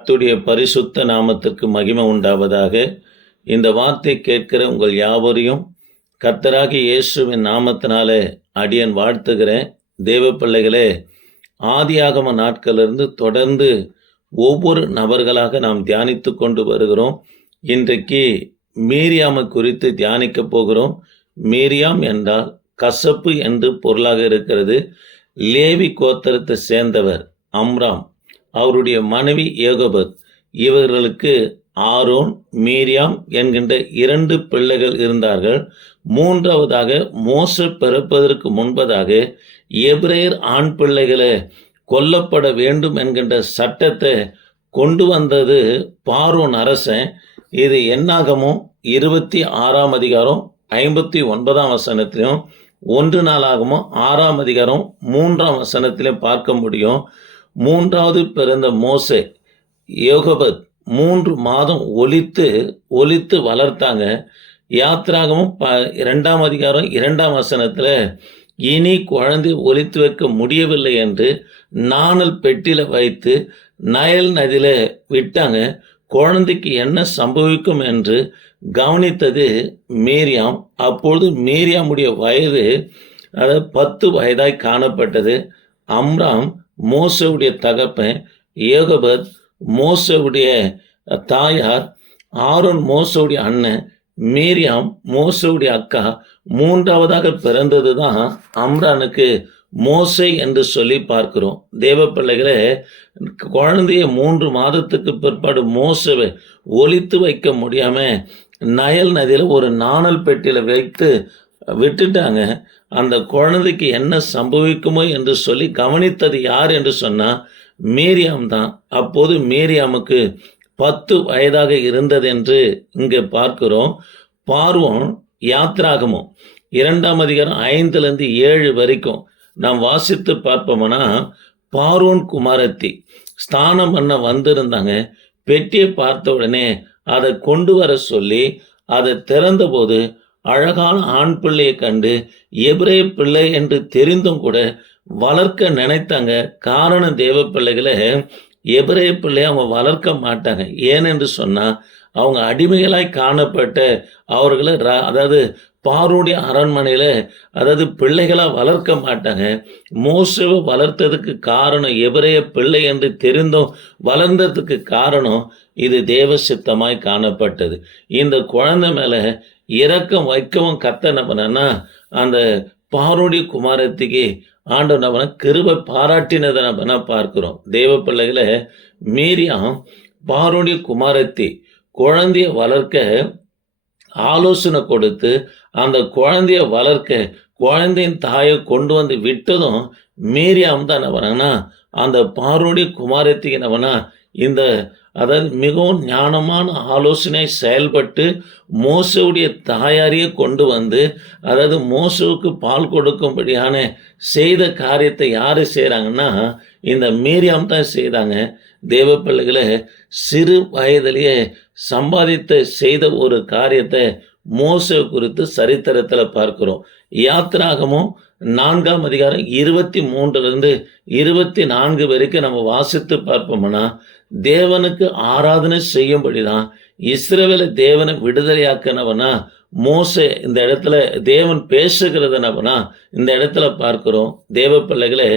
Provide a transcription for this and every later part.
கர்த்தருடைய பரிசுத்த நாமத்திற்கு மகிமை உண்டாவதாக. இந்த வார்த்தை கேட்கிற உங்கள் யாவரையும் கர்த்தராகி இயேசுவின் நாமத்தினாலே அடியன் வாழ்த்துகிறேன். தேவ பிள்ளைகளே ஆதியாகம நாட்களிலிருந்து தொடர்ந்து ஒவ்வொரு நபர்களாக நாம் தியானித்து கொண்டு வருகிறோம். இன்றைக்கு மீரியாமை குறித்து தியானிக்க போகிறோம். மீரியாம் என்றால் கசப்பு என்று பொருளாக இருக்கிறது. லேவி கோத்திரத்தை சேர்ந்தவர் அம்ராம். அவருடைய மனைவி ஏகோபத். இவர்களுக்கு ஆரோன் மீரியாம் என்கின்ற இரண்டு பிள்ளைகள் இருந்தார்கள். மூன்றாவதாக மோச பிறப்பதற்கு முன்பதாக எபிரேயர் ஆண் பிள்ளைகளை கொல்லப்பட வேண்டும் என்கின்ற சட்டத்தை கொண்டு வந்தது பாரோன் அரசன் இது என்னாகமோ இருபத்தி ஆறாம் அதிகாரம் ஐம்பத்தி ஒன்பதாம் வசனத்திலும் ஒன்று நாளாகமோ ஆறாம் அதிகாரம் மூன்றாம் வசனத்திலும் பார்க்க முடியும். மூன்றாவது பிறந்த மோசே யோகபத் மூன்று மாதம் ஒலித்து ஒலித்து வளர்த்தாங்க. யாத்ராகமும் ப இரண்டாம் அதிகாரம் இரண்டாம் வசனத்தில் இனி குழந்தை ஒலித்து வைக்க முடியவில்லை என்று நாணல் பெட்டியில் வைத்து நயல் நதியில் விட்டாங்க. குழந்தைக்கு என்ன சம்பவிக்கும் என்று கவனித்தது மேரியாம். அப்பொழுது மேரியாமுடைய வயது அதாவது பத்து வயதாய் காணப்பட்டது. அம்ராம் மோசவுடைய தகப்பன் ஏகபத் மோசவுடைய தாயார் ஆரோன் மோசவுடைய அண்ணன் மீரியாம் மோசவுடைய அக்கா மூன்றாவதாக பிறந்தது தான் அம்ரானுக்கு மோசை என்று சொல்லி பார்க்கிறோம். தேவ பிள்ளைகளே குழந்தைய மூன்று மாதத்துக்கு பிற்பாடு மோசவை ஒழித்து வைக்க முடியாம நயல் நதியில் ஒரு நாணல் பெட்டியில் வைத்து விட்டுட்டாங்க. அந்த குழந்தைக்கு என்ன சம்பவிக்குமோ என்று சொல்லி கவனித்தது யார் என்று சொன்னால் மேரியாம் தான். அப்போது மேரியாமுக்கு பத்து வயதாக இருந்தது என்று இங்கே பார்க்கிறோம். பார்வம் யாத்ராகமும் இரண்டாம் அதிகாரம் ஐந்துலேருந்து ஏழு வரைக்கும் நாம் வாசித்து பார்ப்போம்னா பார்வோன் குமாரத்தி ஸ்தானம் பண்ண வந்திருந்தாங்க. பெட்டியை பார்த்த உடனே அதை கொண்டு வர சொல்லி அதை திறந்தபோது அழகான ஆண் பிள்ளையை கண்டு எபிரே பிள்ளை என்று தெரிந்தும் கூட வளர்க்க நினைத்தாங்க. காரணம் தேவ பிள்ளைகளை எபிரே பிள்ளையை அவங்க வளர்க்க மாட்டாங்க. ஏனென்று சொன்னால் அவங்க அடிமைகளாய் காணப்பட்ட அவர்களை ரா அதாவது பாருடைய அரண்மனையில் அதாவது பிள்ளைகளாக வளர்க்க மாட்டாங்க. மோசவை வளர்த்ததுக்கு காரணம் எவரைய பிள்ளை என்று தெரிந்தும் வளர்ந்ததுக்கு காரணம் இது தேவ சித்தமாய் காணப்பட்டது. இந்த குழந்தை மேலே இரக்கம் வைக்கவும் கத்த என்ன பண்ணனா அந்த பாருடைய குமாரத்துக்கு ஆண்டவன் நம்ம கிருபை பாராட்டினதை நம்ம பார்க்கிறோம். தேவ பிள்ளைகளை மீறியாம் பாருடைய குமாரத்தி குழந்தைய வளர்க்க ஆலோசனை கொடுத்து அந்த குழந்தைய வளர்க்க குழந்தையின் தாயை கொண்டு வந்து விட்டதும் மீரியாம் தான் என்ன பண்ணாங்கன்னா அந்த பாருடைய குமாரத்துக்கு என்ன பண்ணா இந்த அதாவது மிகவும் ஞானமான ஆலோசனை செயல்பட்டு மோசவுடைய தாயாரியை கொண்டு வந்து அதாவது மோசவுக்கு பால் கொடுக்கும்படியான செய்த காரியத்தை யார் செய்கிறாங்கன்னா இந்த மீரியாம் தான் செய்தாங்க தேவ பிள்ளைகளை சிறு வயதிலேயே சம்பாதித்த செய்த ஒரு காரியத்தை மோச குறித்து சரித்திரத்தில் பார்க்கிறோம். யாத்திராகமும் நான்காம் அதிகாரம் இருபத்தி மூன்றுலேருந்து இருபத்தி நான்கு வரைக்கும் நம்ம வாசித்து பார்ப்போம்னா தேவனுக்கு ஆராதனை செய்யும்படி தான் இஸ்ரேவேல தேவனை விடுதலையாக்கினவனா மோசே இந்த இடத்துல தேவன் பேசுகிறதுனவனா இந்த இடத்துல பார்க்கிறோம் தேவ பிள்ளைகளே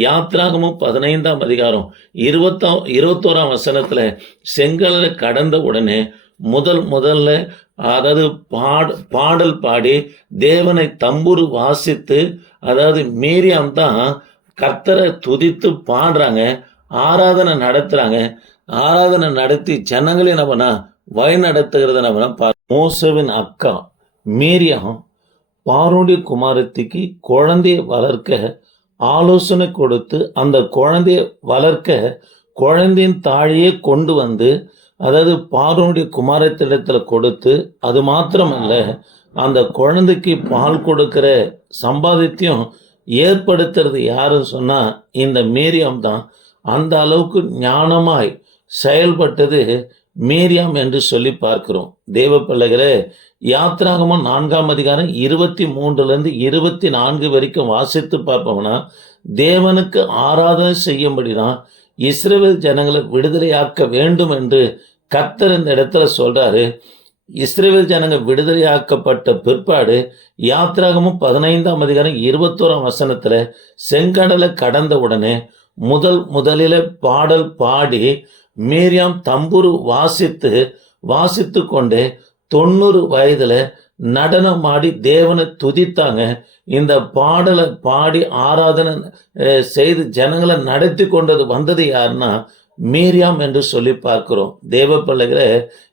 யாத்ராகமும் பதினைந்தாம் அதிகாரம் இருபத்தா இருபத்தோராம் வசனத்தில் செங்கலில் கடந்த உடனே முதல் முதல்ல அதாவது பாட பாடல் பாடி தேவனை தம்புரு வாசித்து அதாவது மீரியாம் தான் கர்த்தரை துதித்து பாடுறாங்க ஆராதனை நடத்துகிறாங்க ஆராதனை நடத்தி ஜனங்களே என்ன பண்ணா வழி நடத்துகிறத நம்ம பார் மோசவின் அக்கா. மீரியாம் பாரோடி குமாரத்திக்கு குழந்தையை வளர்க்க ஆலோசனை கொடுத்து அந்த குழந்தையை வளர்க்க குழந்தையின் தாழையே கொண்டு வந்து அதாவது பார்வனுடைய குமாரத்திடத்தில் கொடுத்து அது மாத்திரமல்ல அந்த குழந்தைக்கு பால் கொடுக்கிற சம்பாதித்தியம் ஏற்படுத்துறது யாருன்னு சொன்னால் இந்த மீரியம் தான் அந்த அளவுக்கு ஞானமாய் செயல்பட்டது மீரியாம் என்று சொல்லி பார்க்கிறோம். தேவ பிள்ளைகளே யாத்ராகமும் நான்காம் அதிகாரம் இருபத்தி மூன்றுலேருந்து இருபத்தி நான்கு வரைக்கும் வாசித்து பார்ப்போம்னா தேவனுக்கு ஆராதனை செய்யும்படி தான் இஸ்ரேல் ஜனங்களை விடுதலையாக்க வேண்டும் என்று கத்தர் இந்த இடத்துல சொல்றாரு. இஸ்ரேல் ஜனங்க விடுதலையாக்கப்பட்ட பிற்பாடு யாத்ராகமும் பதினைந்தாம் அதிகாரம் இருபத்தோராம் வசனத்தில் செங்கடலை கடந்த உடனே முதல் முதலில பாடல் பாடி மீரியாம் தம்புரு வாசித்து வாசித்து கொண்டே தொண்ணூறு வயதில் நடனம் ஆடி தேவனை துதித்தாங்க. இந்த பாடலை பாடி ஆராதனை செய்து ஜனங்களை நடத்தி கொண்டது வந்தது யாருன்னா மீரியாம் என்று சொல்லி பார்க்கிறோம். தேவ பிள்ளைகளை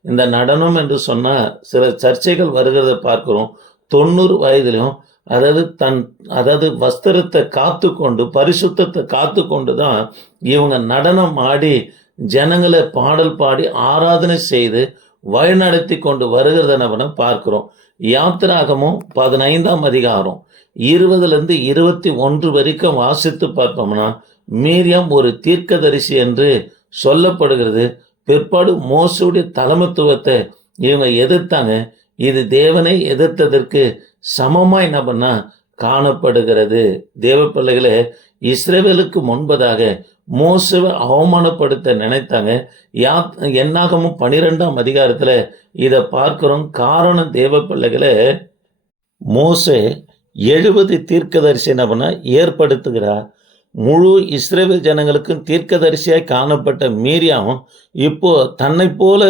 இந்த நடனம் என்று சொன்னால் சில சர்ச்சைகள் வருகிறத பார்க்கிறோம். தொண்ணூறு வயதிலும் அதாவது தன் அதாவது வஸ்திரத்தை காத்து கொண்டு பரிசுத்தத்தை காத்து கொண்டு தான் இவங்க நடனம் ஆடி ஜனங்களை பாடல் பாடி ஆராதனை செய்து வழிநடத்தி கொண்டு வருகிறத நம்ம பார்க்கிறோம். யாத்திராகமும் பதினைந்தாம் அதிகாரம் இருபதுலேருந்து இருபத்தி ஒன்று வரைக்கும் வாசித்து பார்த்தோம்னா மீரியம் ஒரு தீர்க்கதரிசி என்று சொல்லப்படுகிறது. பிற்பாடு மோசுடைய தலைமைத்துவத்தை இவங்க எதிர்த்தாங்க. இது தேவனை எதிர்த்ததற்கு சமமாய் என்ன பண்ணால் காணப்படுகிறது. தேவ பிள்ளைகளே இஸ்ரேவேலுக்கு முன்பதாக மோசுவை அவமானப்படுத்த நினைத்தாங்க. யா என்னாகமும் பனிரெண்டாம் அதிகாரத்துல இதை பார்க்கிறோம். காரணம் தேவ பிள்ளைகளை மோசே எழுபது தீர்க்கதரிசி என்ன ஏற்படுத்துகிறார். முழு இஸ்ரேல் ஜனங்களுக்கும் தீர்க்கதரிசியாய் காணப்பட்ட மீரியாவும் இப்போ தன்னை போல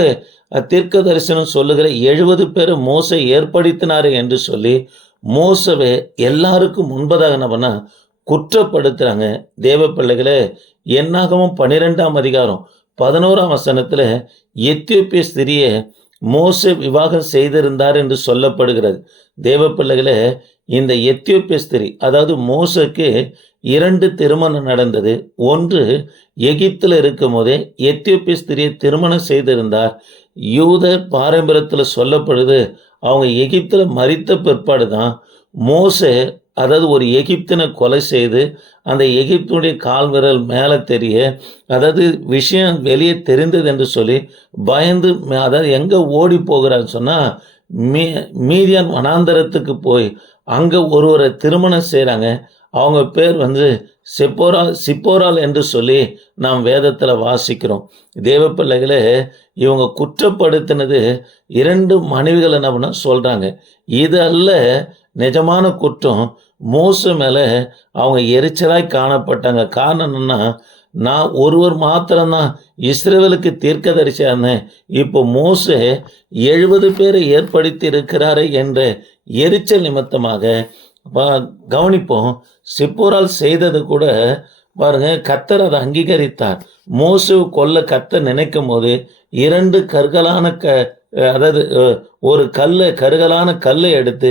தீர்க்க தரிசனம் சொல்லுகிற எழுபது பேர் மோசை ஏற்படுத்தினார் என்று சொல்லி மோசவே எல்லாருக்கும் முன்பதாக என்ன குற்றப்படுத்துகிறாங்க தேவ பிள்ளைகளை என்னாகவும் பன்னிரெண்டாம் அதிகாரம் பதினோராம் வசனத்தில் எத்தியோப்பிய ஸ்திரியை மோசே விவாகம் செய்திருந்தார் என்று சொல்லப்படுகிறது. தேவ பிள்ளைகளை இந்த எத்தியோப்பிய ஸ்திரி அதாவது மோசக்கு இரண்டு திருமணம் நடந்தது. ஒன்று எகிப்தில் இருக்கும் போதே எத்தியோப்பிய ஸ்திரியை திருமணம் செய்திருந்தார். யூத பாரம்பரியத்தில் சொல்லப்படுது அவங்க எகிப்தில் மறித்த பிற்பாடு தான் மோசே அதாவது ஒரு எகிப்தினை கொலை செய்து அந்த எகிப்துடைய கால் விரல் மேலே தெரிய அதாவது விஷயம் வெளியே தெரிந்தது என்று சொல்லி பயந்து அதாவது எங்கே ஓடி போகிறான்னு சொன்னால் மீ மீதியான் வனாந்தரத்துக்கு போய் அங்கே ஒருவரை திருமணம் செய்கிறாங்க அவங்க பேர் வந்து செப்போரால் சிப்போரால் என்று சொல்லி நாம் வேதத்தில் வாசிக்கிறோம். தேவ பிள்ளைகளே இவங்க குற்றப்படுத்தினது இரண்டு மனைவிகள் என்ன பண்ண சொல்கிறாங்க இது அல்ல நிஜமான குற்றம். மோச மேலே அவங்க எரிச்சலாய் காணப்பட்டாங்க. காரணம் என்னன்னா நான் ஒருவர் மாத்திரம்தான் இஸ்ரேவேலுக்கு தீர்க்கதரிசியா இருந்தேன். இப்போ மோசே எழுபது பேரை ஏற்படுத்தி இருக்கிறாரு என்ற எரிச்சல் நிமித்தமாக கவனிப்போம் சிப்போரால் செய்தது கூட பாருங்க கத்தர் அதை அங்கீகரித்தார். மோசு கொல்ல கத்த நினைக்கும் போது இரண்டு கற்களான க அதாவது ஒரு கல்லை கருகலான கல்லை எடுத்து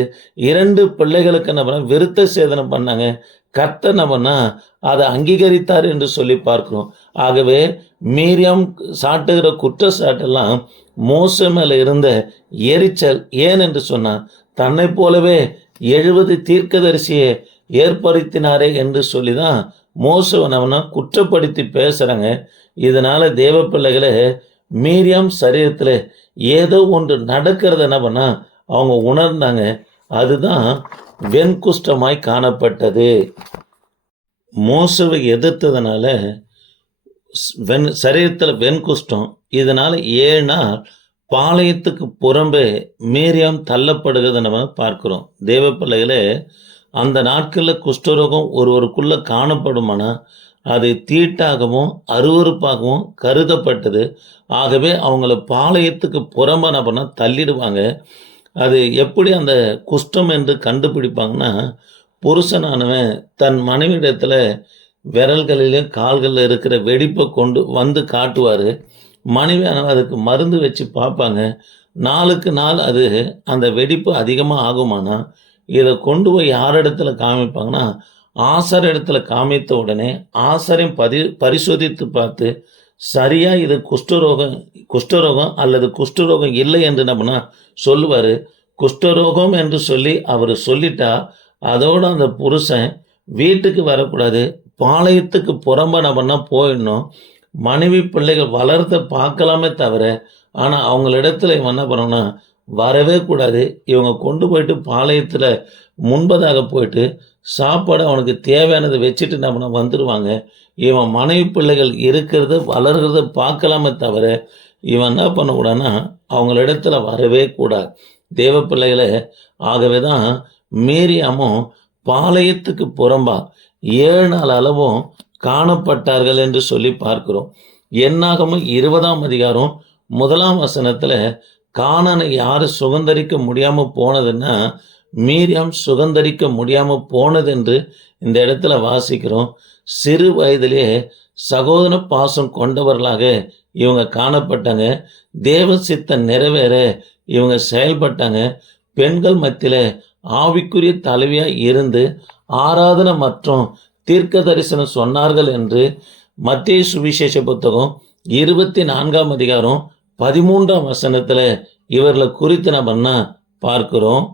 இரண்டு பிள்ளைகளுக்கு என்ன பண்ண விருத்த சேதனம் பண்ணாங்க. கத்த நம்மனா அதை அங்கீகரித்தார் என்று சொல்லி பார்க்கிறோம். ஆகவே மீரியம் சாட்டுகிற குற்றச்சாட்டெல்லாம் மோச மேல இருந்த எரிச்சல் ஏன் என்று சொன்னால் தன்னை போலவே எழுபது தீர்க்கதரிசியை ஏற்படுத்தினாரே என்று சொல்லி தான் மோசவனவனா குற்றப்படுத்தி பேசுகிறாங்க இதனால தேவ பிள்ளைகளை மீரியம் சரீரத்தில் ஏதோ ஒன்று நடக்கிறது என்ன பண்ணால் அவங்க உணர்ந்தாங்க. அதுதான் வெண்குஷ்டமாய் காணப்பட்டது. மோசவை எதிர்த்ததுனால வெண் சரீரத்தில் வெண்குஷ்டம். இதனால் ஏழு நாள் பாளையத்துக்கு புறம்பே மீரியம் தள்ளப்படுகிறது நம்ம பார்க்குறோம். தேவ பிள்ளைகளே அந்த நாட்களில் குஷ்டரோகம் ஒருவருக்குள்ளே காணப்படுமானா அது தீட்டாகவும் அருவருப்பாகவும் கருதப்பட்டது. ஆகவே அவங்கள பாளையத்துக்கு புறம்ப என்ன பண்ணா தள்ளிடுவாங்க. அது எப்படி அந்த குஷ்டம் என்று கண்டுபிடிப்பாங்கன்னா புருஷனானவன் தன் மனைவியிடத்தில் விரல்களிலும் கால்களில் இருக்கிற வெடிப்பை கொண்டு வந்து காட்டுவார். மனைவியானவன் அதுக்கு மருந்து வச்சு பார்ப்பாங்க. நாளுக்கு நாள் அது அந்த வெடிப்பு அதிகமாக ஆகுமானா இதை கொண்டு போய் யார் இடத்துல காமிப்பாங்கன்னா ஆசார் இடத்துல காமித்த உடனே ஆசாரையும் பதி பரிசோதித்து பார்த்து சரியாக இது குஷ்டரோகம் குஷ்டரோகம் அல்லது குஷ்டரோகம் இல்லை என்று நம்மனா சொல்லுவார். குஷ்டரோகம் என்று சொல்லி அவர் சொல்லிட்டா அதோடு அந்த புருஷன் வீட்டுக்கு வரக்கூடாது பாளையத்துக்கு புறம்ப நம்மனா போயிடணும். மனைவி பிள்ளைகள் வளர்த்த பார்க்கலாமே தவிர ஆனால் அவங்களிடத்துல இவன் என்ன பண்ணணும்னா வரவே கூடாது. இவங்க கொண்டு போயிட்டு பாளையத்தில் முன்பதாக போயிட்டு சாப்பாடு அவனுக்கு தேவையானதை வச்சுட்டு நம்ம வந்துடுவாங்க இவன் மனைவி பிள்ளைகள் இருக்கிறத வளர்கிறத பார்க்கலாமே தவிர இவன் என்ன பண்ணக்கூடாதுன்னா அவங்களிடத்துல வரவே கூடாது. தேவ பிள்ளைகளை ஆகவே தான் மீரியாமும் பாளையத்துக்கு புறம்பா ஏழு நாள் அளவும் காணப்பட்டார்கள் என்று சொல்லி பார்க்கிறோம். என்னாகமும் இருபதாம் அதிகாரம் முதலாம் வசனத்தில் காணனை யார் சுதந்திரிக்க முடியாமல் போனதுன்னா மீரியாம் சுகந்தரிக்க முடியாமல் போனது என்று இந்த இடத்துல வாசிக்கிறோம். சிறு வயதிலே சகோதர பாசம் கொண்டவர்களாக இவங்க காணப்பட்டாங்க. தேவ சித்தம் நிறைவேற இவங்க செயல்பட்டாங்க. பெண்கள் மத்தியில் ஆவிக்குரிய தலைவியாக இருந்து ஆராதனை மற்றும் தீர்க்க தரிசனம் சொன்னார்கள் என்று மத்திய சுவிசேஷ புத்தகம் இருபத்தி நான்காம் அதிகாரம் பதிமூன்றாம் வசனத்தில் இவர்களை குறித்து நம்ம பார்க்கிறோம்?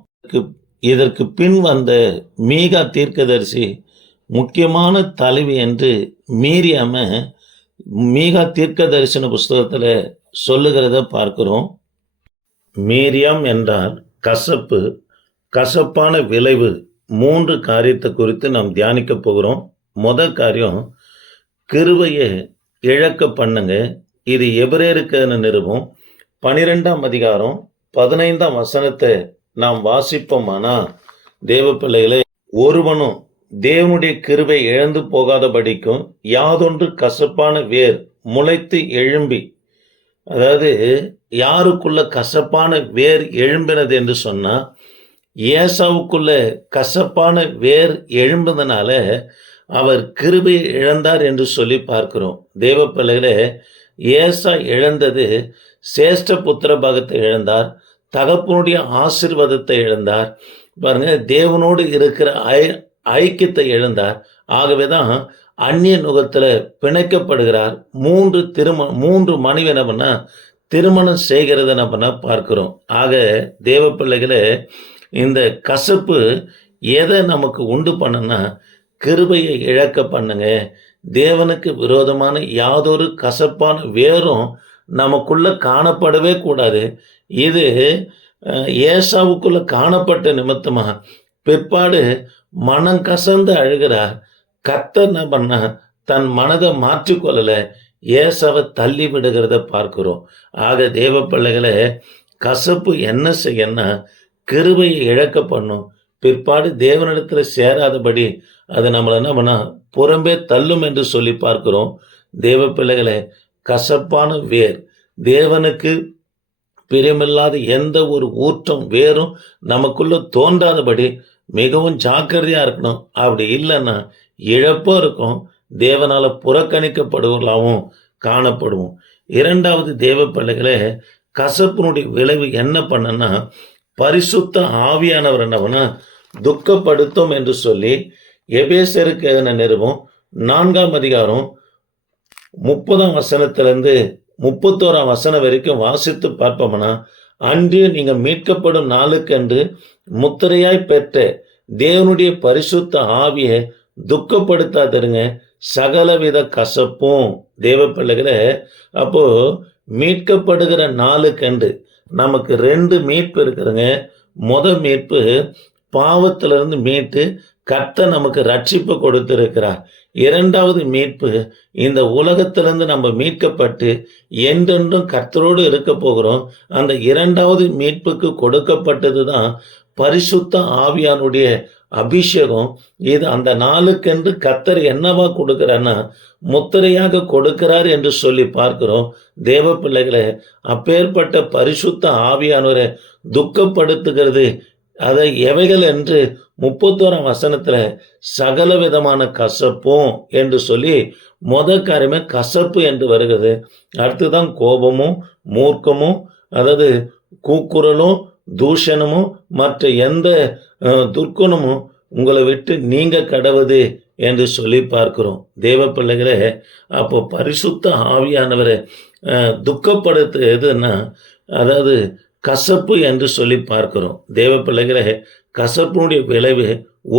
இதற்கு- பின் வந்த மீகா தீர்க்கதரிசி முக்கியமான தலைவி என்று மீறியாம மீகா தீர்க்க தரிசன புஸ்தகத்தில் சொல்லுகிறத பார்க்கிறோம். மீரியாம் என்றால் கசப்பு கசப்பான விளைவு மூன்று காரியத்தை குறித்து நாம் தியானிக்க போகிறோம். முதல் காரியம் கிருவையை இழக்க பண்ணுங்க. இது எபிரேருக்கான நிறுவோம் பனிரெண்டாம் அதிகாரம் பதினைந்தாம் வசனத்தை நாம் வாசிப்போமானா? தேவ பிள்ளைகளை ஒருவனும் தேவனுடைய கிருபை இழந்து போகாதபடிக்கும் யாதொன்று கசப்பான வேர் முளைத்து எழும்பி அதாவது யாருக்குள்ள கசப்பான வேர் எழும்பினது என்று சொன்னால் ஏசாவுக்குள்ள கசப்பான வேர் எழும்புதனால அவர் கிருபை இழந்தார் என்று சொல்லி பார்க்கிறோம். தேவ பிள்ளைகளே ஏசா இழந்தது சேஷ்ட புத்திர பாகத்தை இழந்தார். தகப்பனுடைய ஆசீர்வாதத்தை இழந்தார். பாருங்க தேவனோடு இருக்கிற ஐ ஐக்கியத்தை இழந்தார். ஆகவே தான் அந்நிய நுகத்தில் பிணைக்கப்படுகிறார். மூன்று திரும மூன்று மனைவி என்ன பண்ணால் திருமணம் செய்கிறத என்ன பண்ணா பார்க்கிறோம். ஆக தேவ பிள்ளைகளே இந்த கசப்பு எதை நமக்கு உண்டு பண்ணுன்னா கிருபையை இழக்க பண்ணுங்க. தேவனுக்கு விரோதமான யாதொரு கசப்பான வேரும் நமக்குள்ள காணப்படவே கூடாது. இது ஏசாவுக்குள்ளே ஏசாவுக்குள்ள காணப்பட்ட நிமித்தமாக பிற்பாடு மனம் கசந்து அழுகிறார் கத்த என்ன பண்ண தன் மனதை மாற்றிக்கொள்ளலை. ஏசாவை தள்ளி விடுகிறத பார்க்கிறோம். ஆக தேவ பிள்ளைகளை கசப்பு என்ன செய்யன்னா கிருபையை இழக்க பண்ணும். பிற்பாடு தேவனிடத்தில் சேராதபடி அது நம்மளை என்ன பண்ண புறம்பே தள்ளும் என்று சொல்லி பார்க்கிறோம். தேவ பிள்ளைகளை கசப்பான வேர். தேவனுக்கு பிரியமில்லாத எந்த ஒரு ஊற்றம் வேரும் நமக்குள்ள தோன்றாதபடி மிகவும் ஜாக்கிரதையாக இருக்கணும். அப்படி இல்லைன்னா இழப்பும் இருக்கும். தேவனால் புறக்கணிக்கப்படுவர்களாகவும் காணப்படுவோம். இரண்டாவது தேவ பிள்ளைகளே கசப்பினுடைய விளைவு என்ன பண்ணனா பரிசுத்த ஆவியானவர் என்னவனா துக்கப்படுத்தும் என்று சொல்லி எபேசருக்கு எதன நிறுவம் நான்காம் அதிகாரம் முப்பதாம் வசனத்திலிருந்து முப்பத்தோராம் வசனம் வரைக்கும் வாசித்து பார்ப்போம்னா அன்று நீங்க மீட்கப்படும் நாளுக்கன்று முத்திரையாய் பெற்ற தேவனுடைய பரிசுத்த ஆவியை துக்கப்படுத்தாதருங்க. சகலவித கசப்பும் தேவ பிள்ளைகளை அப்போ மீட்கப்படுகிற நாளுக்கண்டு நமக்கு ரெண்டு மீட்பு இருக்குதுங்க. முத மீட்பு பாவத்திலிருந்து மீட்டு கர்த்தர் நமக்கு ரட்சிப்பு கொடுத்திருக்கிறார். இரண்டாவது மீட்பு இந்த உலகத்திலிருந்து நம்ம மீட்கப்பட்டு என்றென்றும் கர்த்தரோடு இருக்க போகிறோம். அந்த இரண்டாவது மீட்புக்கு கொடுக்கப்பட்டது தான் பரிசுத்த ஆவியானுடைய அபிஷேகம். இது அந்த நாளுக்கென்று கத்தர் என்னவா கொடுக்கிறார்னா முத்திரையாக கொடுக்கிறார் என்று சொல்லி பார்க்கிறோம். தேவ பிள்ளைகளை அப்பேற்பட்ட பரிசுத்த ஆவியானவரை துக்கப்படுத்துகிறது அதை எவைகள் என்று முப்பத்தோராம் வசனத்துல சகல விதமான கசப்பும் என்று சொல்லி மொத காரியமே கசப்பு என்று வருகிறது. அடுத்துதான் கோபமும் மூர்க்கமும் அதாவது கூக்குரலும் தூஷணமும் மற்ற எந்த துர்க்குணமும் உங்களை விட்டு நீங்க கடவுது என்று சொல்லி பார்க்கிறோம். தேவ பிள்ளைகளே அப்போ பரிசுத்த ஆவியானவரை துக்கப்படுத்து எதுன்னா அதாவது கசப்பு என்று சொல்லி பார்க்கிறோம். தேவ பிள்ளைகளே கசப்புடைய விளைவு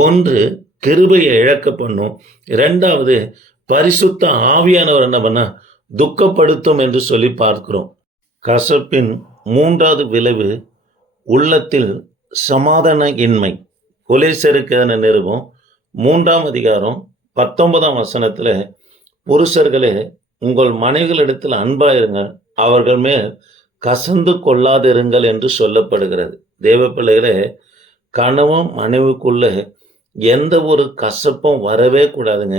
ஒன்று கிருபையை இழக்க பண்ணும். இரண்டாவது பரிசுத்த ஆவியானவர் என்ன பண்ண துக்கப்படுத்தும் என்று சொல்லி பார்க்கிறோம். கசப்பின் மூன்றாவது விளைவு உள்ளத்தில் சமாதான இன்மை கொலேசருக்கான நிறுவம் மூன்றாம் அதிகாரம் பத்தொன்பதாம் வசனத்தில் புருஷர்களே உங்கள் மனைவிகளிடத்தில் அன்பாயிருங்கள் அவர்கள் மேல் கசந்து கொள்ளாதிருங்கள் என்று சொல்லப்படுகிறது. தேவ பிள்ளைகளே கணவன் மனைவிக்குள்ள எந்த ஒரு கசப்பும் வரவே கூடாதுங்க.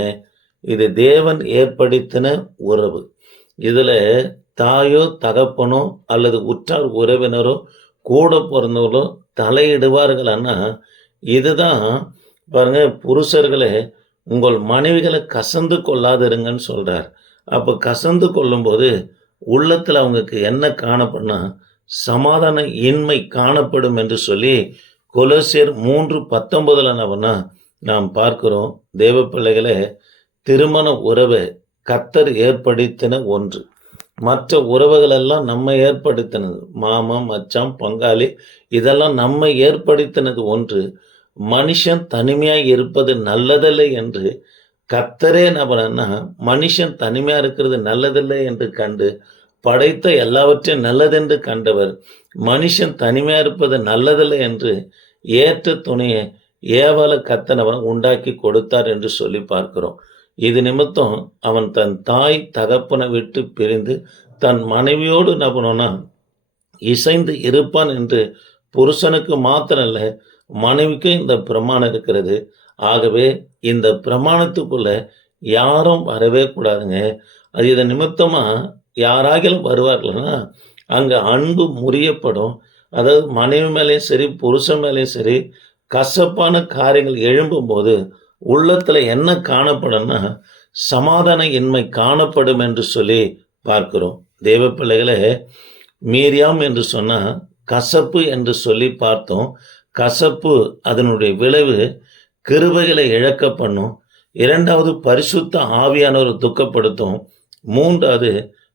இது தேவன் ஏற்படுத்தின உறவு. இதில் தாயோ தகப்பனோ அல்லது உற்றார் உறவினரோ கூட பிறந்தவர்களோ தலையிடுவார்கள்னா இதுதான் பாருங்க புருஷர்களே உங்கள் மனைவிகளை கசந்து கொள்ளாதிருங்கன்னு சொல்றார். அப்போ கசந்து கொள்ளும்போது உள்ளத்தில் அவங்களுக்கு என்ன காணப்படும்னா சமாதான இன்மை காணப்படும் என்று சொல்லி கொலோசியர் மூன்று பத்தொன்பதில் என்ன நாம் பார்க்கிறோம் தேவ பிள்ளைகளே திருமண உறவை கத்தர் ஏற்படுத்தின ஒன்று. மற்ற உறவுகளெல்லாம் நம்ம ஏற்படுத்தினது. மாமன் மச்சான் பங்காளி இதெல்லாம் நம்ம ஏற்படுத்தினது ஒன்று. மனுஷன் தனிமையாக இருப்பது நல்லதில்லை என்று கத்தரே நபரன்னா மனுஷன் தனிமையாக இருக்கிறது நல்லதில்லை என்று கண்டு படைத்த எல்லாவற்றையும் நல்லதென்று கண்டவர். மனுஷன் தனிமையா இருப்பது நல்லதில்லை என்று ஏற்ற துணையை ஏவல கத்தனவன் உண்டாக்கி கொடுத்தார் என்று சொல்லி பார்க்கிறோம். இது நிமித்தம் அவன் தன் தாய் தகப்பனை விட்டு பிரிந்து தன் மனைவியோடு நபனோனா இசைந்து இருப்பான் என்று புருஷனுக்கு மாத்திரம் இல்லை மனைவிக்கும் இந்த பிரமாணம் இருக்கிறது. ஆகவே இந்த பிரமாணத்துக்குள்ள யாரும் வரவே கூடாதுங்க. அது இதன் நிமித்தமாக யாராகிலும் வருவார்கள்னா அங்கே அன்பு முறியப்படும். அதாவது மனைவி மேலேயும் சரி புருஷன் மேலேயும் சரி கசப்பான காரியங்கள் எழும்பும்போது உள்ளத்தில் என்ன காணப்படும்னா சமாதான இன்மை காணப்படும் என்று சொல்லி பார்க்கிறோம். தேவ பிள்ளைகளை மீரியாம் என்று சொன்னால் கசப்பு என்று சொல்லி பார்த்தோம். கசப்பு அதனுடைய விளைவு கிருபைகளை இழக்க பண்ணும். இரண்டாவது பரிசுத்த ஆவியானவர் துக்கப்படுத்தும். மூன்றாவது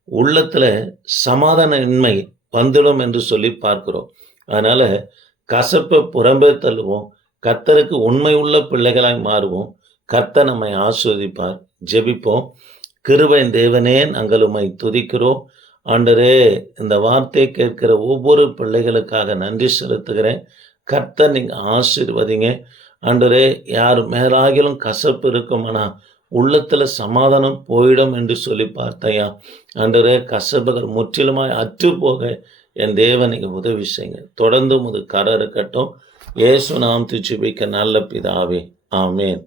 உள்ளத்தில் சமாதான இன்மை வந்துடும் என்று சொல்லி பார்க்கிறோம். அதனால் கசப்பை புறம்பே தள்ளுவோம். கத்தருக்கு உண்மை உள்ள பிள்ளைகளாய் மாறுவோம். கத்த நம்மை ஆஸ்வதிப்பார் ஜெபிப்போம். கிருபையின் தேவனே நாங்கள் உம்மை துதிக்கிறோம். ஆண்டரே இந்த வார்த்தையை கேட்கிற ஒவ்வொரு பிள்ளைகளுக்காக நன்றி செலுத்துகிறேன். கர்த்தர் நீங்கள் ஆசீர்வதிங்க. ஆண்டரே யார் மேலாகிலும் கசப்பு இருக்குமானா உள்ளத்துல சமாதானம் போயிடும் என்று சொல்லி பார்த்தையா? அன்றரே கசப்புகள் முற்றிலுமாய் அற்று போக என் தேவன் நீங்க உதவி செய்யுங்க தொடர்ந்து முது கரை இருக்கட்டும். இயேசு நாம் துச்சிபிக்க நல்ல பிதாவே. ஆமேன்.